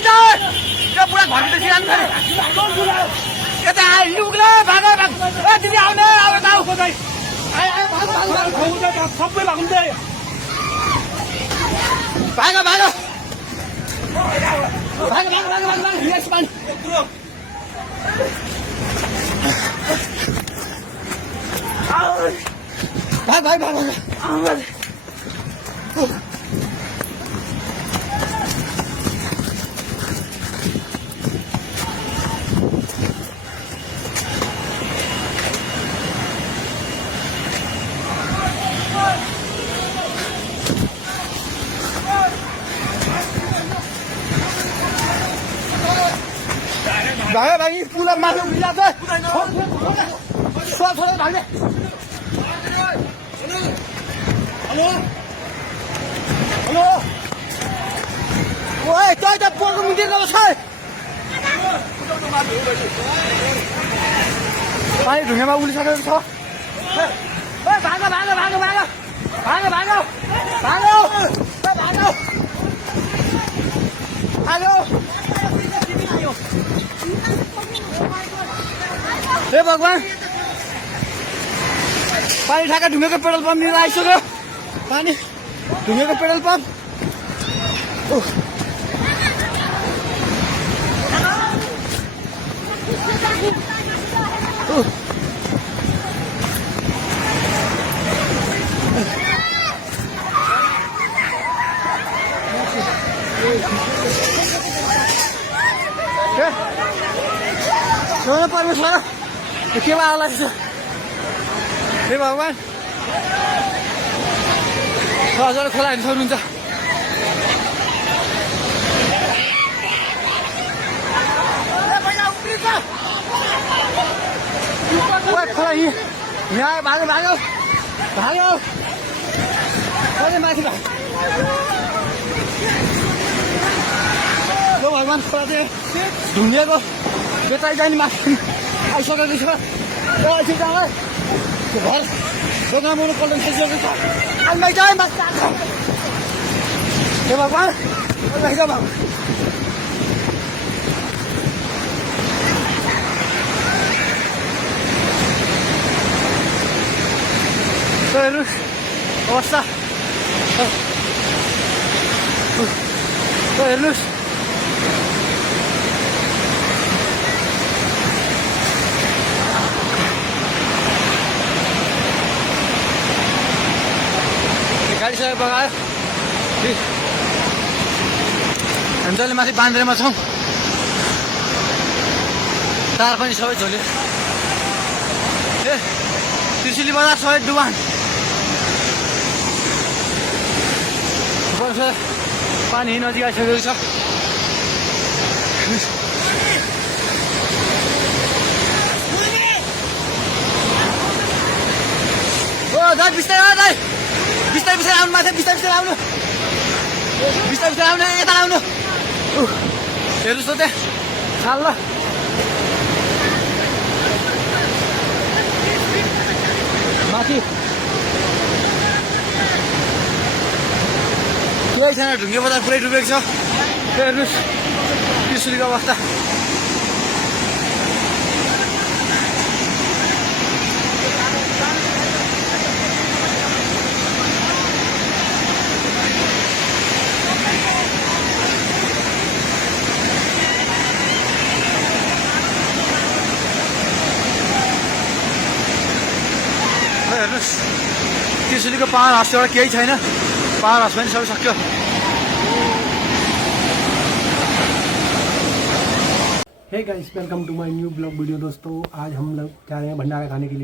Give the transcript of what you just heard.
त्यो पुरा घरभित्र सिरानु छ यता लुग्ला भाग ए दिदी आउने अब आऊ सबै भाग्नु दे भाग भाग भाग भाग भाग भाग भाग यस पानी भाग भाग भाग भाग भागे भागी पुला माथि उभिला छ छोरा भागे हेलो हेलो ओए त्यो त पोको मुन्तिर गएको छ पानी ढुङ्गामा उलिसकेको छ ए भाग भाग भाग भाग भाग भाग भाग भाग हेलो हे भगवान पानी ठाका ढुङ्गेको पेट्रोल पम्प लिएर आइसक्यो पानी ढुङ्गेको पेट्रोल पम्प परमेश्वर के आला हे भगवान हजुर खोला हिँड्नु सक्नुहुन्छ खोला यहाँ भाग्यो भाग्यो भाग्यो माथि भगवान खोला चाहिँ ढुङ्गेको बेताइ जाने माथि आइसकेको छ एकछिन घर दोकान बनाउनु पल्ट खाइसकेको छ आइमाइ जाए माथि हे भगवान भगवान हेर्नु अवस्था हेर्नुहोस् गाडी सबै बगायो हामी जहिले माथि बान्द्रेमा छौँ तार पनि सबै झोल्यो ए त्रिशुली बजार सबै डुबान पानी नजिक आइसकेको छ ओ दाइ बिस्तारै दाइ बिस्तारै बिस्तारै आउनु माथि बिस्तारै बिस्तारै आउनु बिस्तारै बिस्तारै आउनु यता आउनु हेर्नुहोस् त त्यहाँ छाल ल माथि केही छैन ढुङ्गे बजार पुरै डुबेको छ हेर्नुहोस् त्रिशुलीको अवस्था हेर्नुहोस् त्रिशुलीको पावर हाउस एउटा केही छैन पावर हाउस पनि सबै सक्यो hey guys welcome to my new blog video दोस्तों आज हम लोग जा रहे हैं भंडारा खाने के लिए